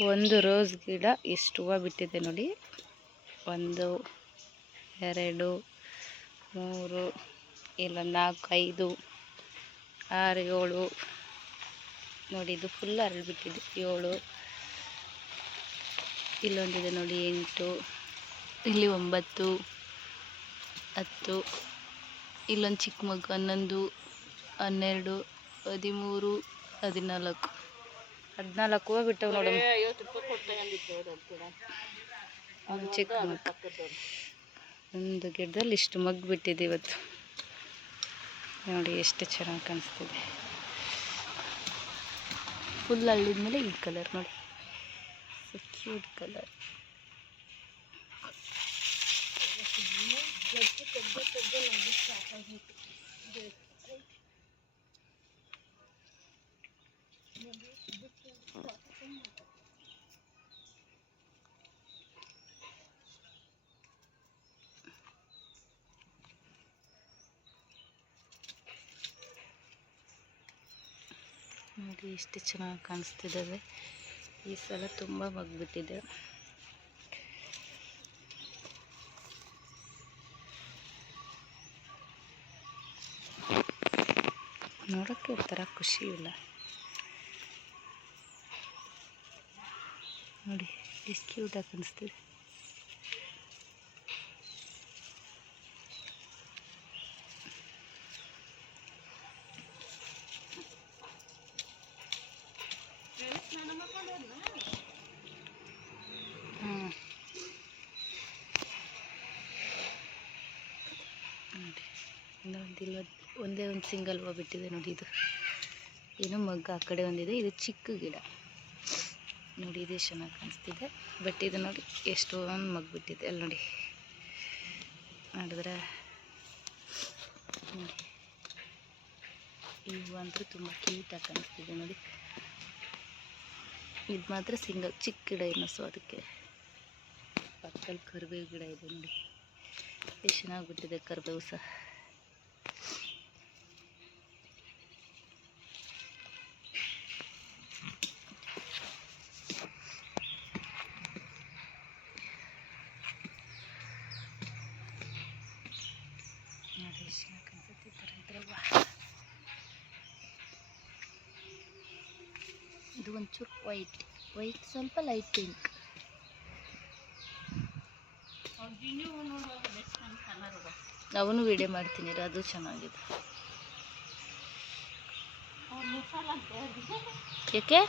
ಒಂದು ರೋಸ್ ಗಿಡ ಎಷ್ಟು ಹೂವು ಬಿಟ್ಟಿದೆ ನೋಡಿ. ಒಂದು, ಎರಡು, ಮೂರು, ಇಲ್ಲ ನಾಲ್ಕು, ಐದು, ಆರು, ಏಳು. ನೋಡಿ, ಇದು ಫುಲ್ ಅರಳಿಬಿಟ್ಟಿದೆ ಏಳು. ಇಲ್ಲೊಂದಿದೆ ನೋಡಿ, ಎಂಟು. ಇಲ್ಲಿ ಒಂಬತ್ತು, ಹತ್ತು. ಇಲ್ಲೊಂದು ಚಿಕ್ಕ ಮಗು ಹನ್ನೊಂದು, ಹನ್ನೆರಡು, ಹದಿಮೂರು, ಹದಿನಾಲ್ಕು. ಹದಿನಾಲ್ಕು ಹೂವು ಬಿಟ್ಟವು ನೋಡಿ ಒಂದು ಚಿಕ್ಕ ಮಗು ಒಂದು ಗಿಡದಲ್ಲಿ ಇಷ್ಟು ಮಗ್ ಬಿಟ್ಟಿದೆ ಇವತ್ತು ನೋಡಿ ಎಷ್ಟು ಚೆನ್ನಾಗಿ ಕಾಣಿಸ್ತಿದೆ ಫುಲ್ ಹಳ್ಳಿದ್ಮೇಲೆ ಈ ಕಲರ್ ನೋಡಿ ಕ್ಯೂಟ್ ಕಲರ್ ನೋಡಿ ಎಷ್ಟು ಚೆನ್ನಾಗಿ ಕಾಣಿಸ್ತಿದ್ದಾವೆ. ಈ ಸಲ ತುಂಬ ಮಗ್ಬಿಟ್ಟಿದೆ. ನೋಡೋಕ್ಕೆ ಒಂಥರ ಖುಷಿ ಇಲ್ಲ. ನೋಡಿ, ಎಷ್ಟು ಕ್ಯೂಟಾಗಿ ಕಾಣಿಸ್ತಿದೆ. ಹ್ಞೂ ನೋಡಿ ಇನ್ನೊಂದು ಇಲ್ಲೊಂದು ಒಂದೇ ಒಂದು ಸಿಂಗಲ್ ಹೂವು ಬಿಟ್ಟಿದೆ ನೋಡಿ ಇದು. ಏನು ಮಗ್ಗ ಆ ಕಡೆ ಒಂದಿದೆ, ಇದು ಚಿಕ್ಕ ಗಿಡ. ನೋಡಿ, ಇದೇ ಚೆನ್ನಾಗಿ ಕಾಣಿಸ್ತಿದೆ. ಬಟ್ ಇದು ನೋಡಿ, ಎಷ್ಟೊಂದು ಮಗ್ಗು ಬಿಟ್ಟಿದೆ ಅಲ್ಲಿ ನೋಡಿ. ನೋಡಿದ್ರೆ, ನೋಡಿ. ಈ ಅಂತೂ ತುಂಬ ಕ್ಯೂಟಾಗಿ ಕಾಣಿಸ್ತಿದೆ ನೋಡಿ. ಇದು ಮಾತ್ರ ಸಿಂಗಲ್, ಚಿಕ್ಕ ಗಿಡ ಇನ್ನು ಸೊ ಅದಕ್ಕೆ. ಪಕ್ಕದಲ್ಲಿ ಕರಿಬೇವು ಗಿಡ ಇದೆ ನೋಡಿ. ಎಷ್ಟು ಚೆನ್ನಾಗಿ ಬಿಟ್ಟಿದೆ ಕರಿಬೇವು ಸಹ ನೋಡಿ ಎಷ್ಟು ಚೆನ್ನಾಗಿ ಕಾಣಿಸುತ್ತೆ ಈ ಥರ ಇದ್ರಲ್ವಾ ಇದು ಒಂಚೂರು ವೈಟ್ ವೈಟ್ ಸ್ವಲ್ಪ ಲೈಟ್ ಪಿಂಕ್ ಅವನು ವಿಡಿಯೋ ಮಾಡ್ತೀನಿ ಅದು ಚೆನ್ನಾಗಿದೆ. ಯಾಕೆ?